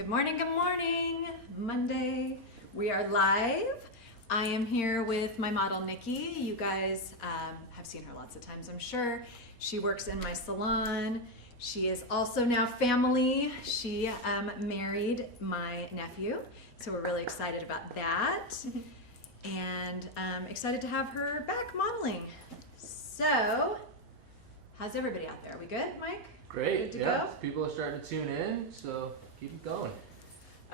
Good morning, Monday. We are live. I am here with my model, Nikki. You guys have seen her lots of times, I'm sure. She works in my salon. She is also now family. She married my nephew, so we're really excited about that. And excited to have her back modeling. So, how's everybody out there? We good, Mike? Great, Good to yeah. go? People are starting to tune in, so keep it going.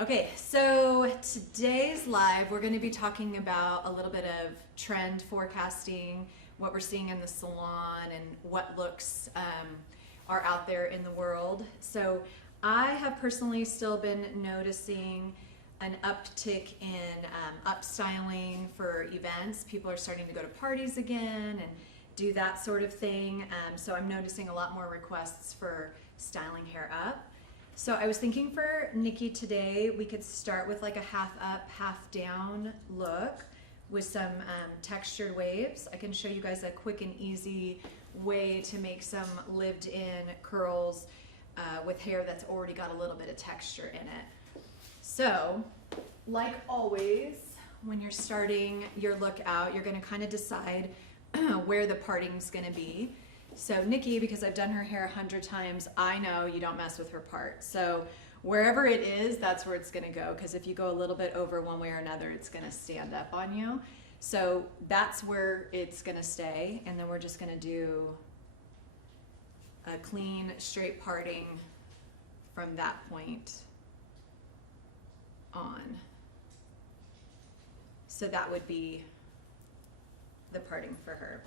Okay, so today's live, we're going to be talking about a little bit of trend forecasting, what we're seeing in the salon, and what looks are out there in the world. So I have personally still been noticing an uptick in upstyling for events. People are starting to go to parties again and do that sort of thing. So I'm noticing a lot more requests for styling hair up. So I was thinking for Nikki today, we could start with like a half up, half down look with some textured waves. I can show you guys a quick and easy way to make some lived in curls with hair that's already got a little bit of texture in it. So, like always, when you're starting your look out, you're gonna kind of decide where the parting's gonna be. So Nikki, because I've done her hair 100 times, I know you don't mess with her part. So wherever it is, that's where it's gonna go, because if you go a little bit over one way or another, it's gonna stand up on you. So that's where it's gonna stay, and then we're just gonna do a clean, straight parting from that point on. So that would be the parting for her.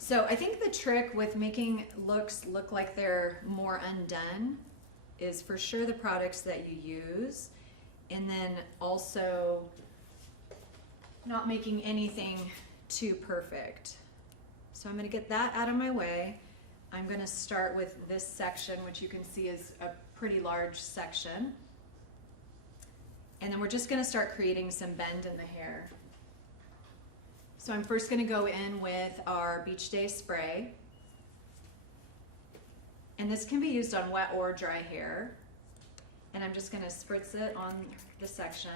So I think the trick with making looks look like they're more undone is for sure the products that you use, and then also not making anything too perfect. So I'm going to get that out of my way. I'm going to start with this section, which you can see is a pretty large section. And then we're just going to start creating some bend in the hair. So I'm first going to go in with our Beach Day spray. And this can be used on wet or dry hair. And I'm just going to spritz it on the section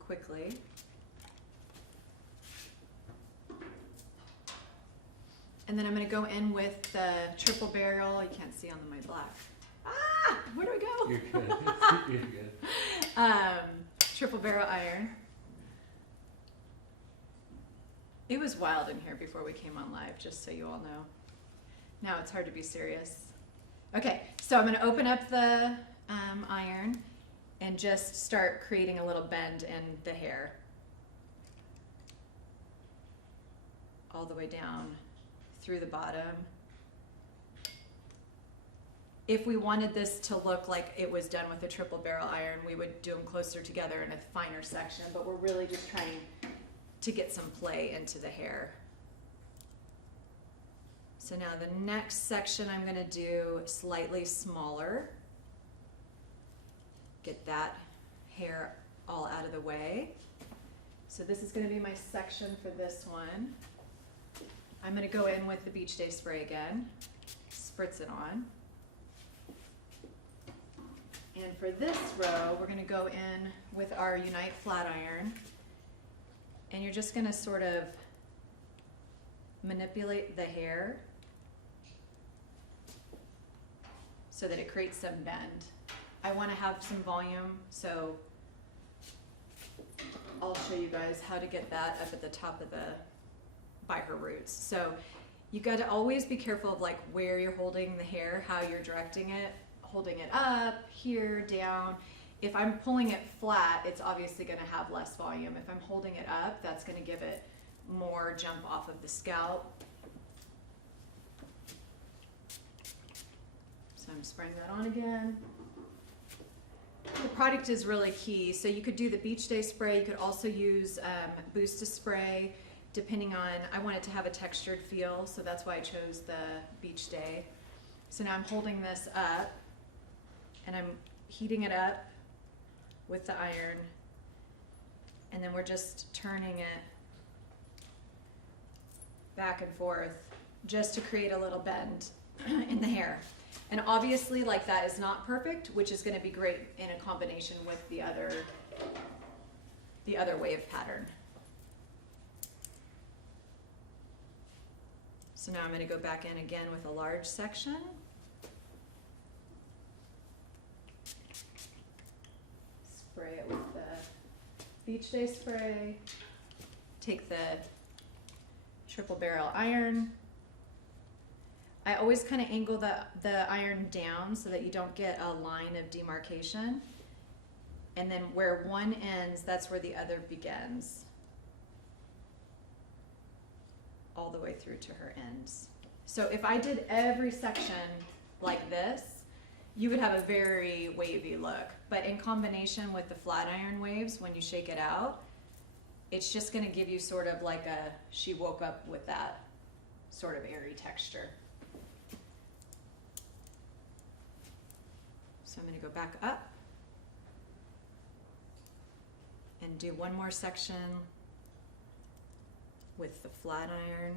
quickly. And then I'm going to go in with the triple barrel. You can't see on my black. Ah! Where do I go? You're good. You're good. Triple barrel iron. It was wild in here before we came on live, just so you all know. Now it's hard to be serious. Okay, so I'm going to open up the iron and just start creating a little bend in the hair. All the way down through the bottom. If we wanted this to look like it was done with a triple barrel iron, we would do them closer together in a finer section, but we're really just trying to get some play into the hair. So now the next section I'm going to do slightly smaller. Get that hair all out of the way. So this is going to be my section for this one. I'm going to go in with the Beach Day spray again, spritz it on. And for this row, we're going to go in with our Unite flat iron. And you're just going to sort of manipulate the hair so that it creates some bend. I want to have some volume, so I'll show you guys how to get that up at the top of by her roots. So you got to always be careful of like where you're holding the hair, how you're directing it, holding it up, here, down. If I'm pulling it flat, it's obviously going to have less volume. If I'm holding it up, that's going to give it more jump off of the scalp. So I'm spraying that on again. The product is really key. So you could do the Beach Day spray. You could also use Boost to spray, depending on, I want it to have a textured feel, so that's why I chose the Beach Day. So now I'm holding this up, and I'm heating it up with the iron, and then we're just turning it back and forth just to create a little bend in the hair. And obviously, like, that is not perfect, which is going to be great in a combination with the other wave pattern. So now I'm going to go back in again with a large section. Spray it with the Beach Day spray. Take the triple barrel iron. I always kind of angle the iron down so that you don't get a line of demarcation. And then where one ends, that's where the other begins. All the way through to her ends. So if I did every section like this, you would have a very wavy look. But in combination with the flat iron waves, when you shake it out, it's just gonna give you sort of like a, she woke up with that sort of airy texture. So I'm gonna go back up and do one more section with the flat iron.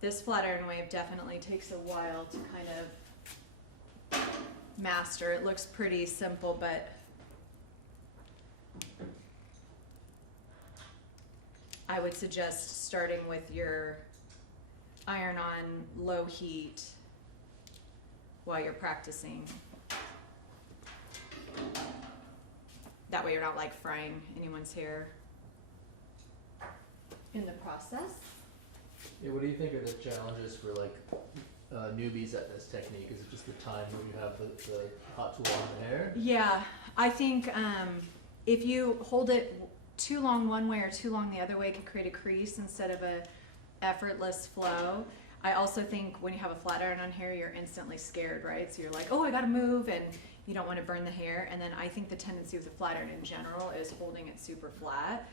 This flat iron wave definitely takes a while to kind of master. It looks pretty simple, but I would suggest starting with your iron on low heat while you're practicing. That way you're not like frying anyone's hair in the process. Yeah, what do you think are the challenges for like newbies at this technique? Is it just the time when you have the hot tool on the hair? Yeah, I think if you hold it too long one way or too long the other way, it can create a crease instead of a effortless flow. I also think when you have a flat iron on hair, you're instantly scared, right? So you're like, oh, I gotta move, and you don't want to burn the hair. And then I think the tendency with the flat iron in general is holding it super flat.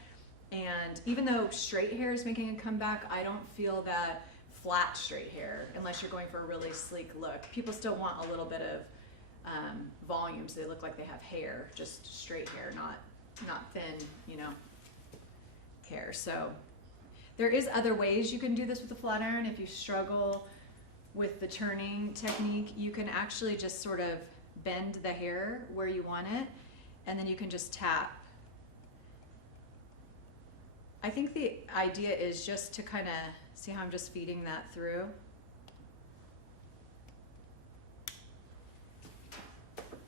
And even though straight hair is making a comeback, I don't feel that flat straight hair unless you're going for a really sleek look. People still want a little bit of volume, so they look like they have hair, just straight hair, not thin, you know, hair. So there is other ways you can do this with the flat iron. If you struggle with the turning technique, you can actually just sort of bend the hair where you want it, and then you can just tap. I think the idea is just to kind of see how I'm just feeding that through.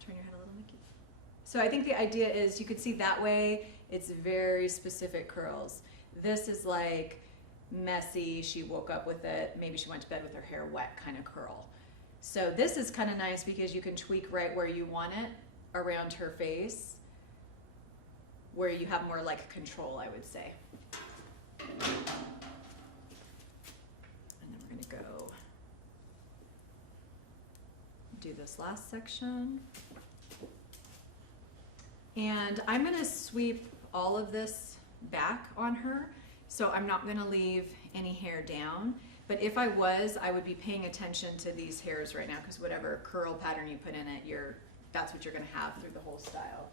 Turn your head a little, Nikki. So I think the idea is you could see that way it's very specific curls. This is like messy, she woke up with it, maybe she went to bed with her hair wet kind of curl. So this is kind of nice because you can tweak right where you want it around her face, where you have more like control, I would say. And then we're gonna go do this last section. And I'm gonna sweep all of this back on her, so I'm not gonna leave any hair down. But if I was, I would be paying attention to these hairs right now, because whatever curl pattern you put in it, that's what you're gonna have through the whole style.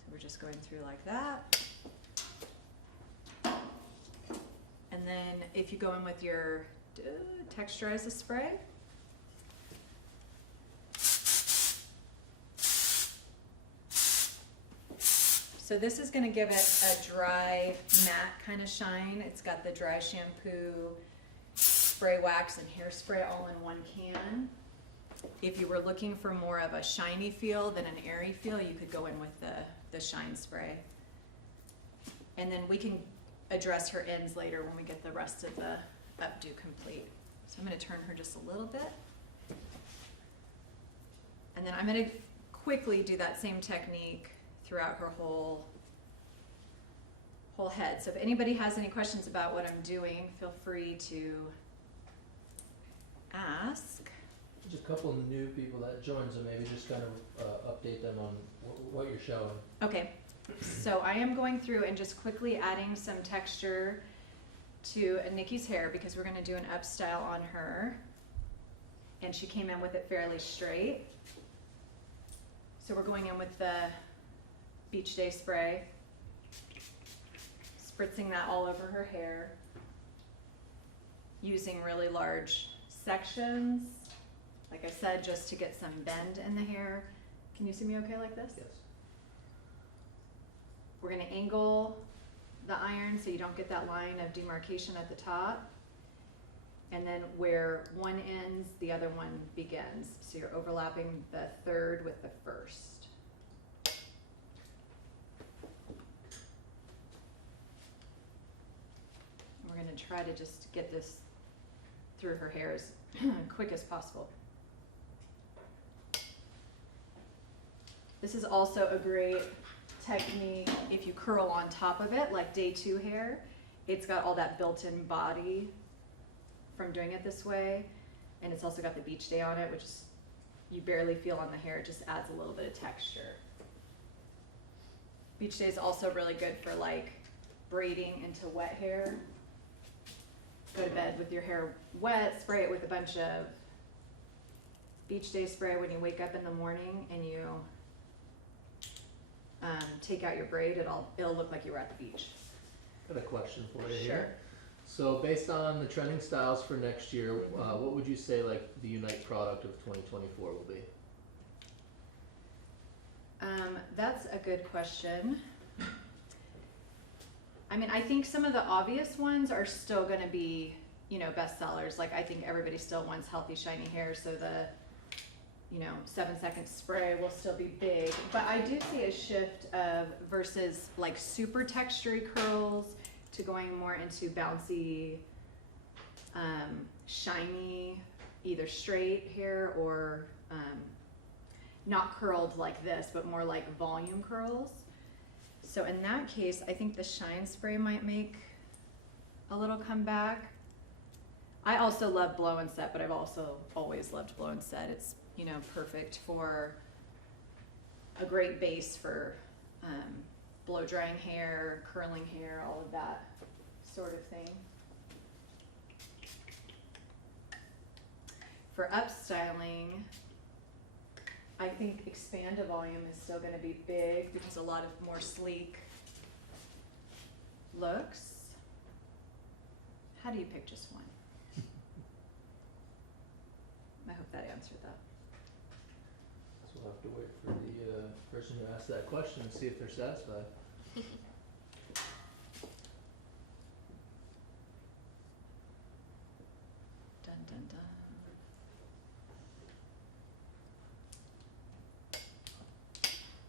So we're just going through like that. And then if you go in with your texturize the spray, so this is going to give it a dry matte kind of shine. It's got the dry shampoo, spray wax, and hairspray all in one can. If you were looking for more of a shiny feel than an airy feel, you could go in with the shine spray. And then we can address her ends later when we get the rest of the updo complete. So I'm going to turn her just a little bit. And then I'm going to quickly do that same technique throughout her whole head. So if anybody has any questions about what I'm doing, feel free to ask. Just a couple of new people that joined, so maybe just kind of update them on what you're showing. Okay, so I am going through and just quickly adding some texture to Nikki's hair because we're gonna do an up style on her. And she came in with it fairly straight. So we're going in with the Beach Day spray, spritzing that all over her hair, using really large sections, like I said, just to get some bend in the hair. Can you see me okay like this? Yes. We're gonna angle the iron so you don't get that line of demarcation at the top. And then where one ends, the other one begins. So you're overlapping the third with the first. We're gonna try to just get this through her hair as quick as possible. This is also a great technique if you curl on top of it, like day 2 hair. It's got all that built-in body from doing it this way, and it's also got the Beach Day on it, which is, you barely feel on the hair. It just adds a little bit of texture. Beach Day is also really good for like braiding into wet hair. Go to bed with your hair wet, spray it with a bunch of Beach Day spray when you wake up in the morning and you take out your braid, it'll look like you were at the beach. Got a question for you Sure. here. So based on the trending styles for next year, what would you say like the Unite product of 2024 will be? That's a good question. I mean, I think some of the obvious ones are still gonna be, bestsellers. Like I think everybody still wants healthy, shiny hair, so the 7-second spray will still be big. But I do see a shift of versus like super textury curls to going more into bouncy, shiny, either straight hair or not curled like this, but more like volume curls. So in that case, I think the shine spray might make a little comeback. I also love blow and set, but I've also always loved blow and set. It's perfect for a great base for blow drying hair, curling hair, all of that sort of thing. For upstyling, I think expand a volume is still going to be big because a lot of more sleek looks. How do you pick just one? I hope that answered that. So we'll have to wait for the person who asked that question and see if they're satisfied. Dun dun dun.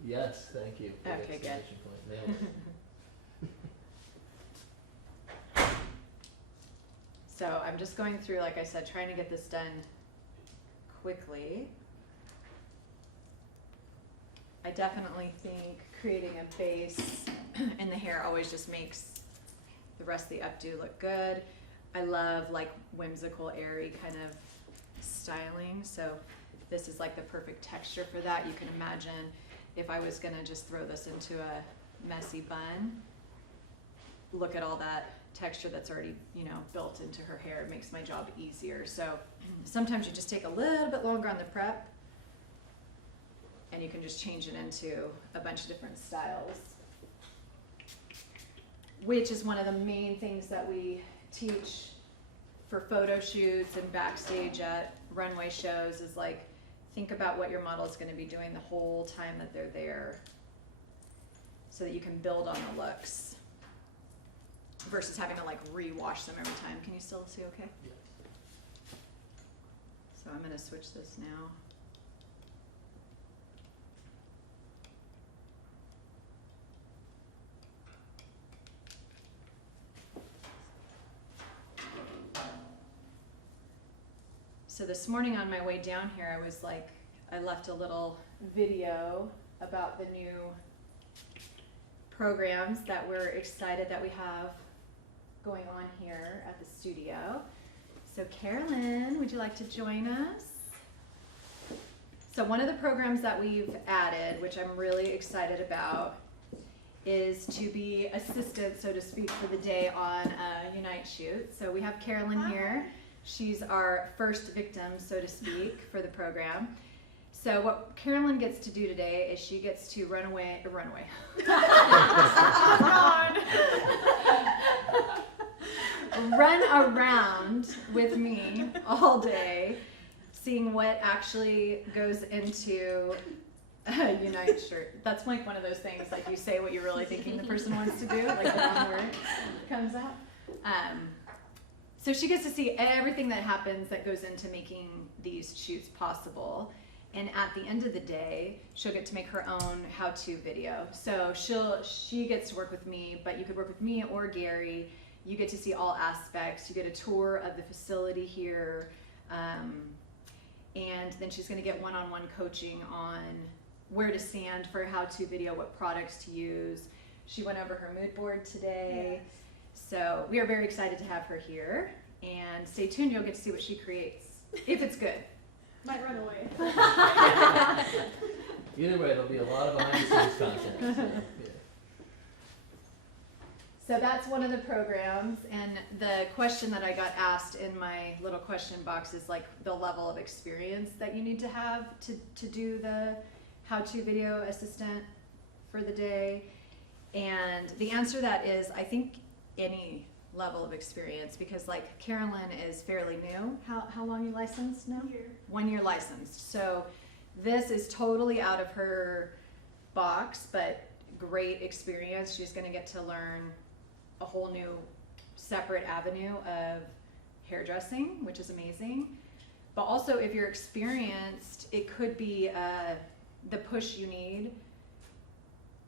Yes, thank you. for the Okay, good. exclamation point. Nailed it. So I'm just going through, like I said, trying to get this done quickly. I definitely think creating a base in the hair always just makes the rest of the updo look good. I love like whimsical, airy kind of styling. So this is like the perfect texture for that. You can imagine if I was gonna just throw this into a messy bun, look at all that texture that's already, built into her hair. It makes my job easier. So sometimes you just take a little bit longer on the prep and you can just change it into a bunch of different styles, which is one of the main things that we teach for photo shoots and backstage at runway shows is like, think about what your model is going to be doing the whole time that they're there so that you can build on the looks versus having to like re-wash them every time. Can you still see okay? Yes. So I'm going to switch this now. So this morning on my way down here, I was like, I left a little video about the new programs that we're excited that we have going on here at the studio. So Carolyn, would you like to join us? So one of the programs that we've added, which I'm really excited about, is to be assistant, so to speak, for the day on a Unite shoot. So we have Carolyn here. She's our first victim, so to speak, for the program. So what Carolyn gets to do today is she gets to run around with me all day, seeing what actually goes into a Unite shirt. That's like one of those things, like you say what you're really thinking the person wants to do, like the one word comes out. So she gets to see everything that happens that goes into making these shoots possible. And at the end of the day, she'll get to make her own how-to video. So she gets to work with me, but you could work with me or Gary. You get to see all aspects. You get a tour of the facility here. And then she's gonna get one-on-one coaching on where to stand for a how-to video, what products to use. She went over her mood board today. Yes. So we are very excited to have her here. And stay tuned, you'll get to see what she creates, if it's good. Might run away. Either way, there'll be a lot of behind-the-scenes content. So, yeah. So that's one of the programs, and the question that I got asked in my little question box is like the level of experience that you need to have to do the how-to video assistant for the day. And the answer to that is, I think any level of experience, because like Carolyn is fairly new. How long are you licensed now? 1 year. 1 year licensed. So this is totally out of her box, but great experience. She's going to get to learn a whole new separate avenue of hairdressing, which is amazing. But also, if you're experienced, it could be the push you need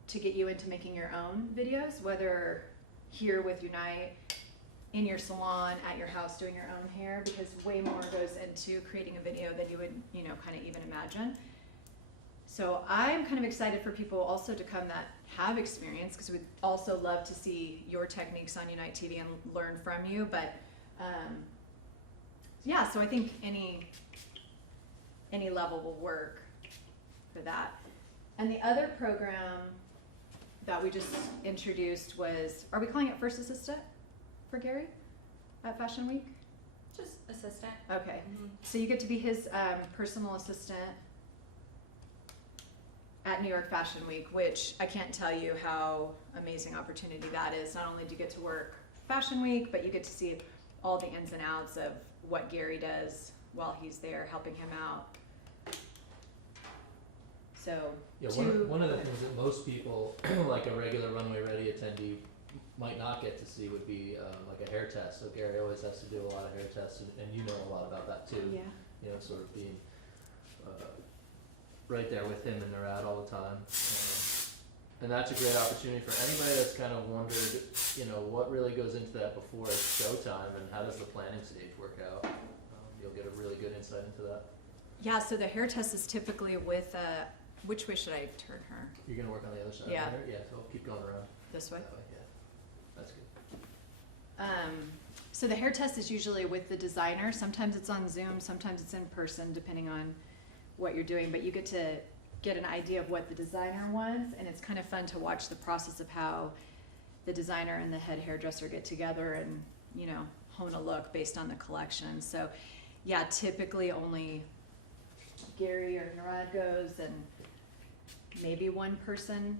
to get you into making your own videos, whether here with Unite, in your salon, at your house doing your own hair, because way more goes into creating a video than you would, kind of even imagine. So I'm kind of excited for people also to come that have experience, because we'd also love to see your techniques on Unite TV and learn from you. But yeah, so I think any level will work for that. And the other program that we just introduced was, are we calling it First Assistant for Gary at Fashion Week? Just assistant. Okay. Mm-hmm. So you get to be his personal assistant at New York Fashion Week, which I can't tell you how amazing opportunity that is. Not only do you get to work Fashion Week, but you get to see all the ins and outs of what Gary does while he's there helping him out. So Yeah, one of the things that most people, like a regular Runway Ready attendee, might not get to see would be like a hair test. So Gary always has to do a lot of hair tests, and you know a lot about that too. Yeah. Sort of being right there with him in the rad all the time. And that's a great opportunity for anybody that's kind of wondered, what really goes into that before it's showtime, and how does the planning stage work out. You'll get a really good insight into that. Yeah, so the hair test is typically with which way should I turn her? You're going to work on the other side Yeah. of her? Yeah, so I'll keep going around. This way? That way, yeah. That's good. So the hair test is usually with the designer. Sometimes it's on Zoom, sometimes it's in person, depending on what you're doing. But you get to get an idea of what the designer wants, and it's kind of fun to watch the process of how the designer and the head hairdresser get together and, hone a look based on the collection. So yeah, typically only Gary or Narad goes, and maybe one person,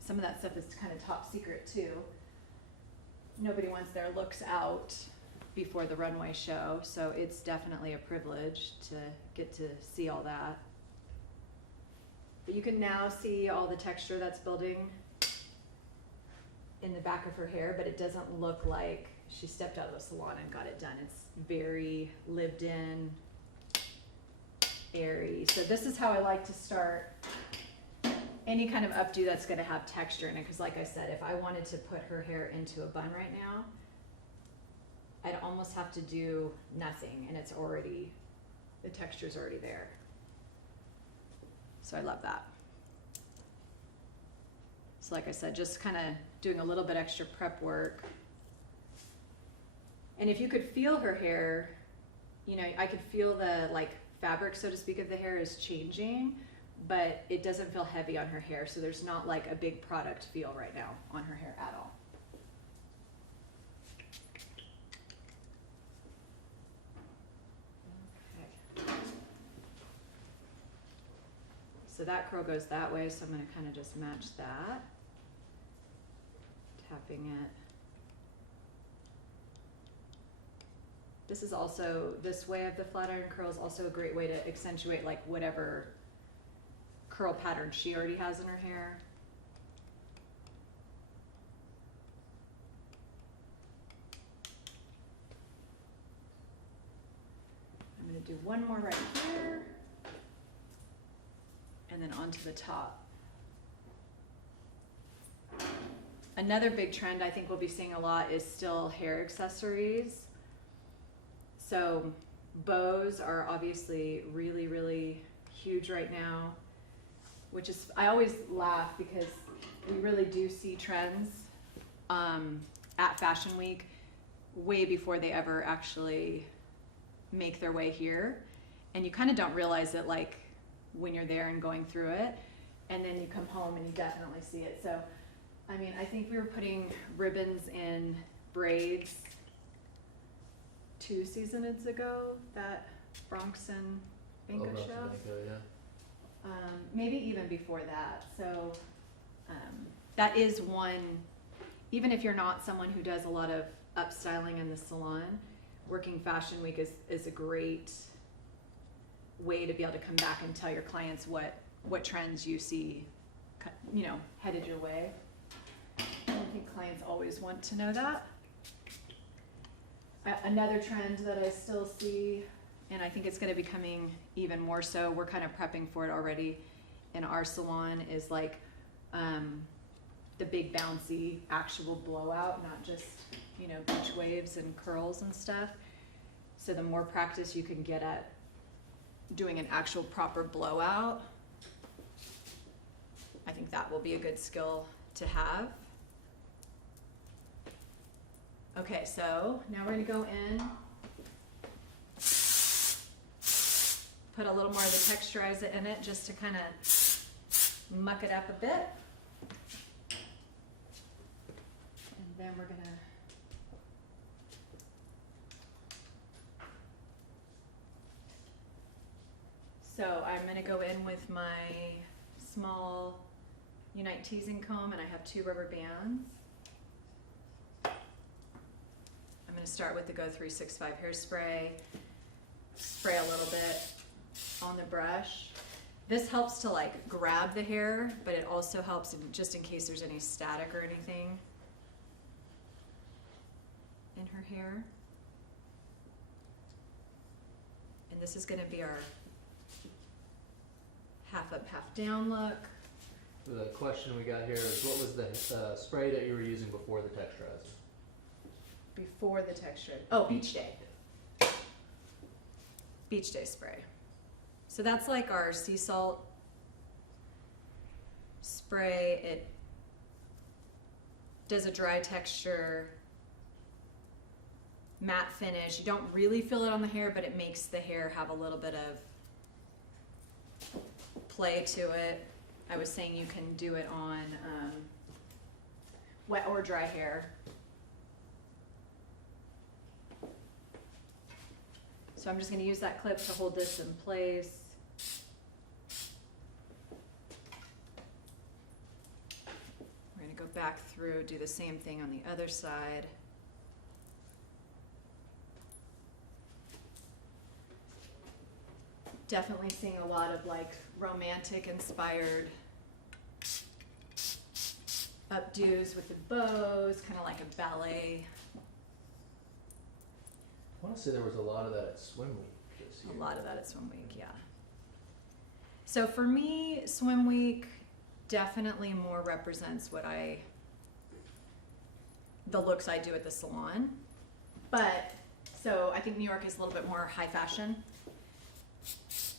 some of that stuff is kind of top secret too. Nobody wants their looks out before the runway show, so it's definitely a privilege to get to see all that. But you can now see all the texture that's building in the back of her hair, but it doesn't look like she stepped out of the salon and got it done. It's very lived in, airy. So this is how I like to start any kind of updo that's going to have texture in it, because like I said, if I wanted to put her hair into a bun right now, I'd almost have to do nothing, and the texture's already there. So I love that. So like I said, just kind of doing a little bit extra prep work. And if you could feel her hair, I could feel the fabric, so to speak, of the hair is changing, but it doesn't feel heavy on her hair, so there's not like a big product feel right now on her hair at all. Okay. So that curl goes that way, so I'm going to kind of just match that. Tapping it. This is also, this way of the flat iron curl is also a great way to accentuate like whatever curl pattern she already has in her hair. I'm going to do one more right here, and then onto the top. Another big trend I think we'll be seeing a lot is still hair accessories. So bows are obviously really, really huge right now, which is, I always laugh because we really do see trends at Fashion Week way before they ever actually make their way here. And you kind of don't realize it like when you're there and going through it, and then you come home and you definitely see it. So, I mean, I think we were putting ribbons in braids 2 seasons ago, that Bronx and Bingo Bronx show. and Bingo, yeah. Maybe even before that. So that is one, even if you're not someone who does a lot of upstyling in the salon, working Fashion Week is a great way to be able to come back and tell your clients what trends you see, you know, headed your way. I think clients always want to know that. Another trend that I still see, and I think it's going to be coming even more so, we're kind of prepping for it already in our salon, is like the big bouncy actual blowout, not just, you know, beach waves and curls and stuff. So the more practice you can get at doing an actual proper blowout, I think that will be a good skill to have. Okay, so now we're going to go in, put a little more of the texturizer in it just to kind of muck it up a bit. And then we're going to so I'm going to go in with my small Unite teasing comb, and I have 2 rubber bands. I'm going to start with the Go 365 hairspray, spray a little bit on the brush. This helps to like grab the hair, but it also helps just in case there's any static or anything in her hair. And this is going to be our half up, half down look. The question we got here is, what was the spray that you were using before the texturizer? Before the texture. Oh, Beach Day. Beach Day spray. So that's like our sea salt spray. It does a dry texture, matte finish. You don't really feel it on the hair, but it makes the hair have a little bit of play to it. I was saying you can do it on wet or dry hair. So I'm just going to use that clip to hold this in place. We're going to go back through, do the same thing on the other side. Definitely seeing a lot of like romantic inspired updos with the bows, kind of like a ballet. I want to say there was a lot of that at Swim Week this year. A lot of that at Swim Week, yeah. So for me, Swim Week definitely more represents the looks I do at the salon. But, so I think New York is a little bit more high fashion,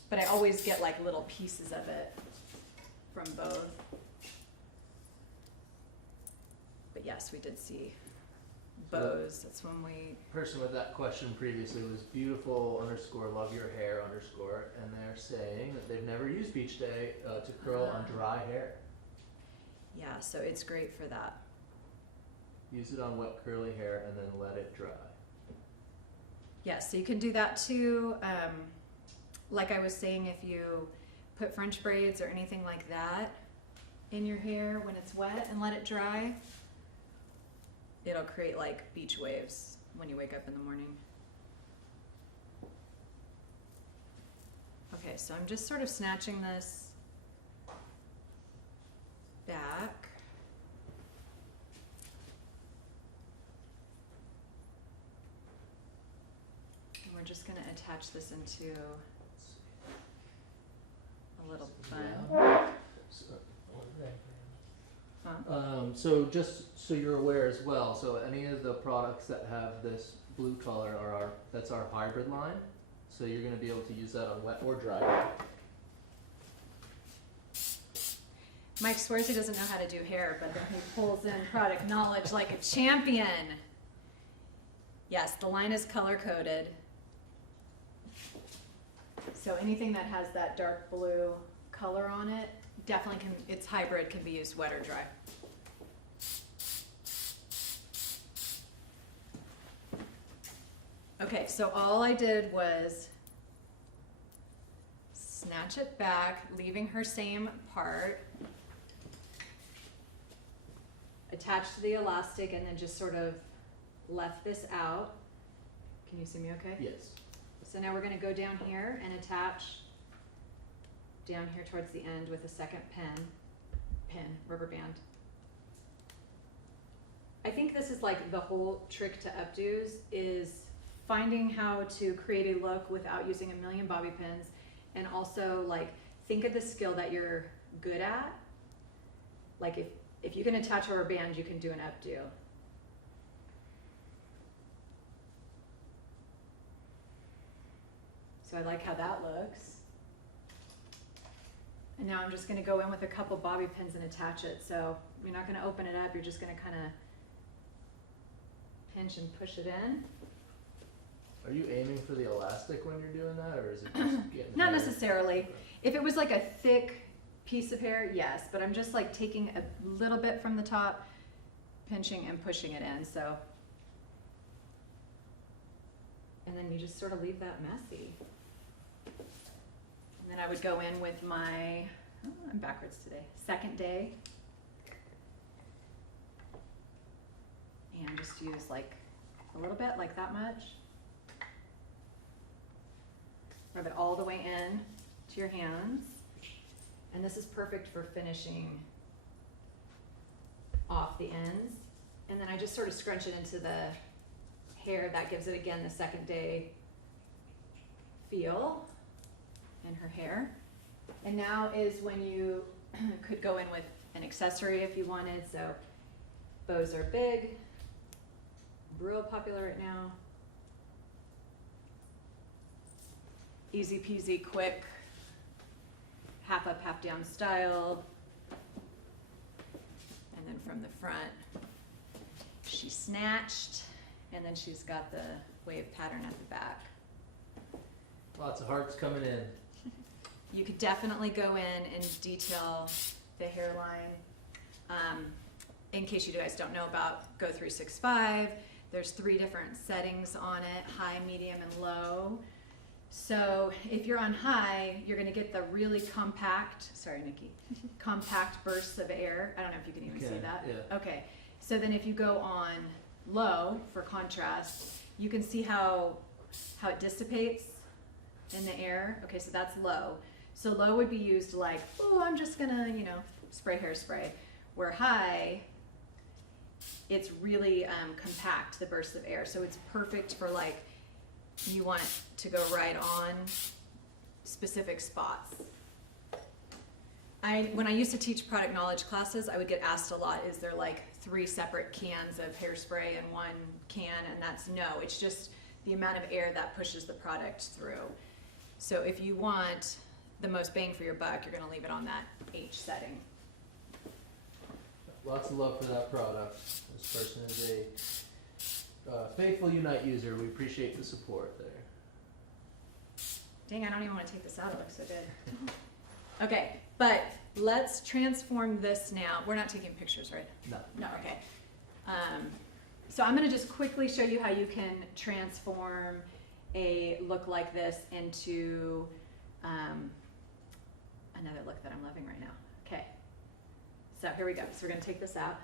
but I always get like little pieces of it from both. But yes, we did see bows. That's when we, Person with that question previously was beautiful _ love your hair _ and they're saying that they've never used Beach Day to curl on dry hair. yeah, so it's great for that. Use it on wet curly hair and then let it dry. Yeah, so you can do that too. Like I was saying, if you put French braids or anything like that in your hair when it's wet and let it dry, it'll create like beach waves when you wake up in the morning. Okay, so I'm just sort of snatching this back. And we're just gonna attach this into a little bun. Huh? So just so you're aware as well, so any of the products that have this blue color are that's our hybrid line. So you're going to be able to use that on wet or dry hair. Mike swears he doesn't know how to do hair, but then he pulls in product knowledge like a champion. Yes, the line is color coded. So anything that has that dark blue color on it definitely can, it's hybrid, can be used wet or dry. Okay, so all I did was snatch it back, leaving her same part, attached to the elastic, and then just sort of left this out. Can you see me okay? Yes. So now we're going to go down here and attach down here towards the end with a second rubber band. I think this is like the whole trick to updos, is finding how to create a look without using a million bobby pins, and also like think of the skill that you're good at. Like if you can attach a rubber band, you can do an updo. So I like how that looks. And now I'm just going to go in with a couple bobby pins and attach it. So you're not going to open it up, you're just going to kind of pinch and push it in. Are you aiming for the elastic when you're doing that, or is it just getting Not hair? necessarily. If it was like a thick piece of hair, yes, but I'm just like taking a little bit from the top, pinching and pushing it in. So, and then you just sort of leave that messy. And then I would go in with my, oh, I'm backwards today, second day. And just use like a little bit, like that much. Rub it all the way in to your hands. And this is perfect for finishing off the ends. And then I just sort of scrunch it into the hair. That gives it, again, the second day feel in her hair. And now is when you could go in with an accessory if you wanted. So bows are big, real popular right now. Easy peasy, quick, half up, half down style. And then from the front, she snatched, and then she's got the wave pattern at the back. Lots of hearts coming in. You could definitely go in and detail the hairline. In case you guys don't know about Go 365, there's 3 different settings on it: high, medium, and low. So if you're on high, you're gonna get the really compact, sorry Nikki, compact bursts of air. I don't know if you can even see that. Yeah. Okay, so then if you go on low for contrast, you can see how it dissipates in the air. Okay, so that's low. So low would be used like, oh, I'm just gonna, spray hairspray. Where high, it's really compact, the bursts of air. So it's perfect for like, you want it to go right on specific spots. When I used to teach product knowledge classes, I would get asked a lot, is there like 3 separate cans of hairspray in one can? And that's no, it's just the amount of air that pushes the product through. So if you want the most bang for your buck, you're gonna leave it on that H setting. Lots of love for that product. This person is Faithful Unite user, we appreciate the support there. Dang, I don't even want to take this out. It looks so good. Okay, but let's transform this now. We're not taking pictures, right? No. No, okay. So I'm going to just quickly show you how you can transform a look like this into another look that I'm loving right now. Okay, so here we go. So we're going to take this out.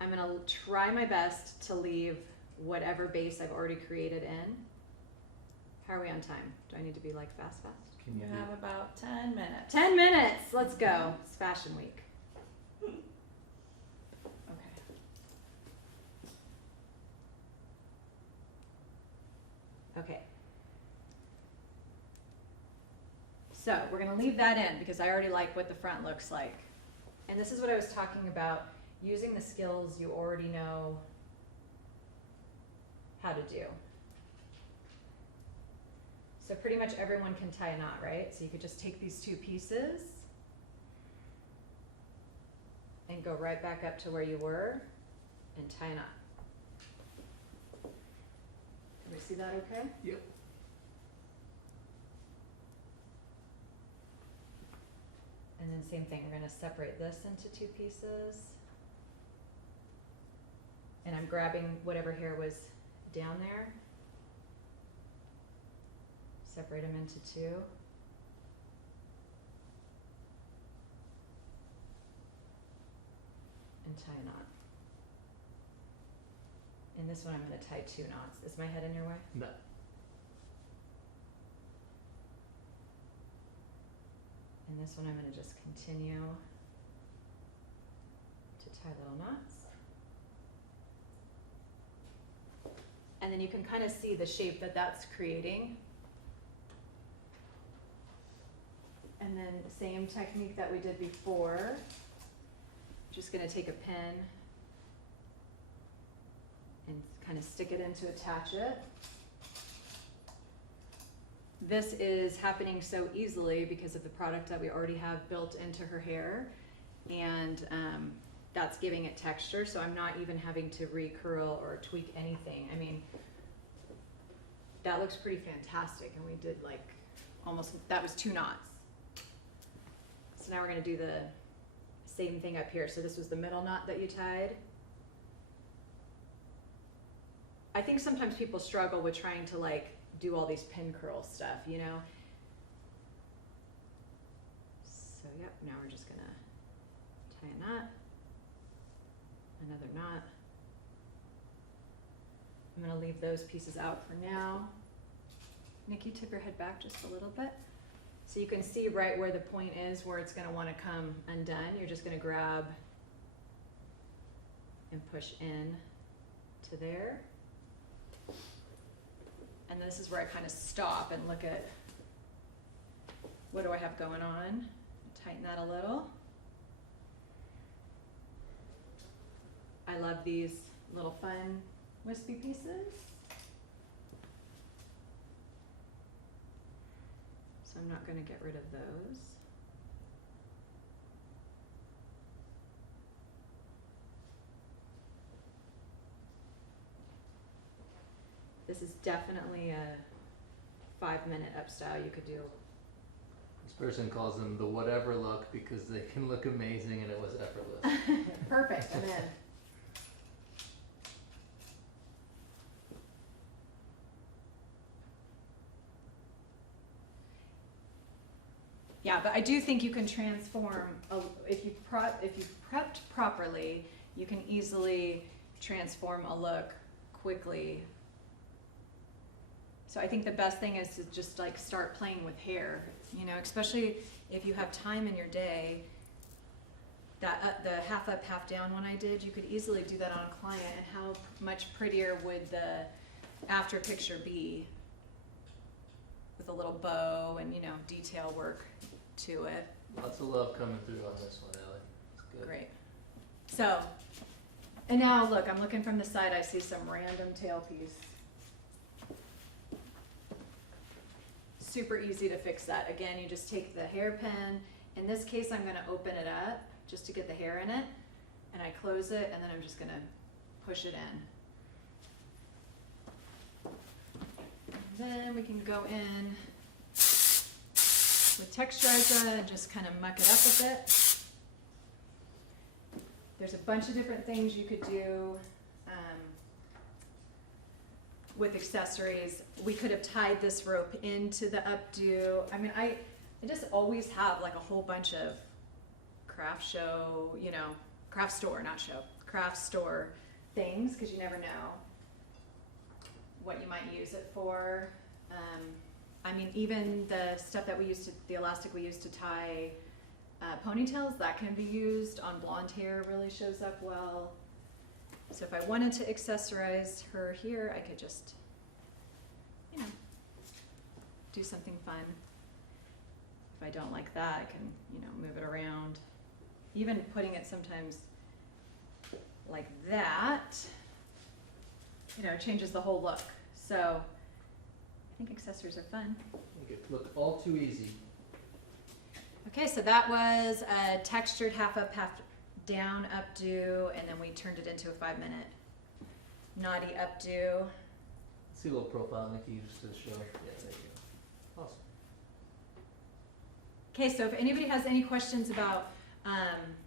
I'm going to try my best to leave whatever base I've already created in. How are we on time? Do I need to be like fast? Can You you have about 10 minutes. 10 minutes, let's go. It's Fashion Week. Okay. So we're gonna leave that in because I already like what the front looks like. And this is what I was talking about, using the skills you already know how to do. So pretty much everyone can tie a knot, right? So you could just take these two pieces and go right back up to where you were and tie a knot. Can we see that okay? Yep. And then same thing, we're gonna separate this into two pieces. And I'm grabbing whatever hair was down there. Separate them into two. And tie a knot. And this one I'm gonna tie 2 knots. Is my head in your way? No. And this one I'm gonna just continue to tie little knots. And then you can kind of see the shape that that's creating. And then same technique that we did before. Just gonna take a pin and kind of stick it in to attach it. This is happening so easily because of the product that we already have built into her hair, and that's giving it texture, so I'm not even having to recurl or tweak anything. I mean, that looks pretty fantastic, and we did like almost, that was 2 knots. So now we're gonna do the same thing up here. So this was the middle knot that you tied. I think sometimes people struggle with trying to like do all these pin curl stuff, you know? So yep, now we're just gonna tie a knot, another knot. I'm gonna leave those pieces out for now. Nikki, tip your head back just a little bit. So you can see right where the point is where it's gonna wanna come undone. You're just gonna grab and push in to there. And this is where I kind of stop and look at what do I have going on. Tighten that a little. I love these little fun wispy pieces. So I'm not going to get rid of those. This is definitely a 5-minute up style you could do. This person calls them the whatever look because they can look amazing and it was effortless. Perfect, I'm in. Yeah, but I do think you can transform, if you've prepped properly, you can easily transform a look quickly. So I think the best thing is to just like start playing with hair, you know, especially if you have time in your day. That the half up, half down one I did, you could easily do that on a client, and how much prettier would the after picture be with a little bow and, you know, detail work to it. Lots of love coming through on this one, Ellie. It's good. Great. So, and now look, I'm looking from the side, I see some random tail piece. Super easy to fix that. Again, you just take the hairpin. In this case, I'm going to open it up just to get the hair in it. and I close it, and then I'm just gonna push it in. And then we can go in with texturizer and just kind of muck it up a bit. There's a bunch of different things you could do with accessories. We could have tied this rope into the updo. I mean, I just always have like a whole bunch of craft show, you know, craft store, not show, craft store things, because you never know what you might use it for. I mean, even the stuff that we used to, the elastic we used to tie ponytails, that can be used on blonde hair, really shows up well. So if I wanted to accessorize her here, I could just, you know, do something fun. If I don't like that, I can, you know, move it around. Even putting it sometimes like that, you know, changes the whole look. So I think accessories are fun. Make it look all too easy. Okay, so that was a textured half up, half down updo, and then we turned it into a 5-minute naughty updo. See a little profile Nikki used to show. Yeah, there you go. Awesome. Okay, so if anybody has any questions about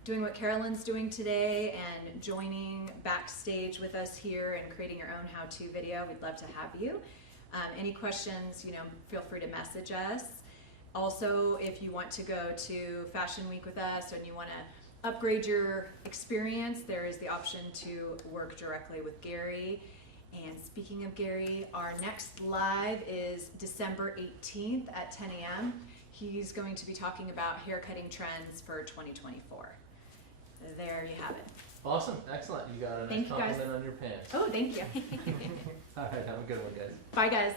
doing what Carolyn's doing today and joining backstage with us here and creating your own how-to video, we'd love to have you. Any questions, you know, feel free to message us. Also, if you want to go to Fashion Week with us and you want to upgrade your experience, there is the option to work directly with Gary. And speaking of Gary, our next live is December 18th at 10 a.m. He's going to be talking about haircutting trends for 2024. There you have it. Awesome. Excellent. You got a nice Thank you, guys. compliment on your pants. Oh, thank you. All right. Have a good one, guys. Bye, guys.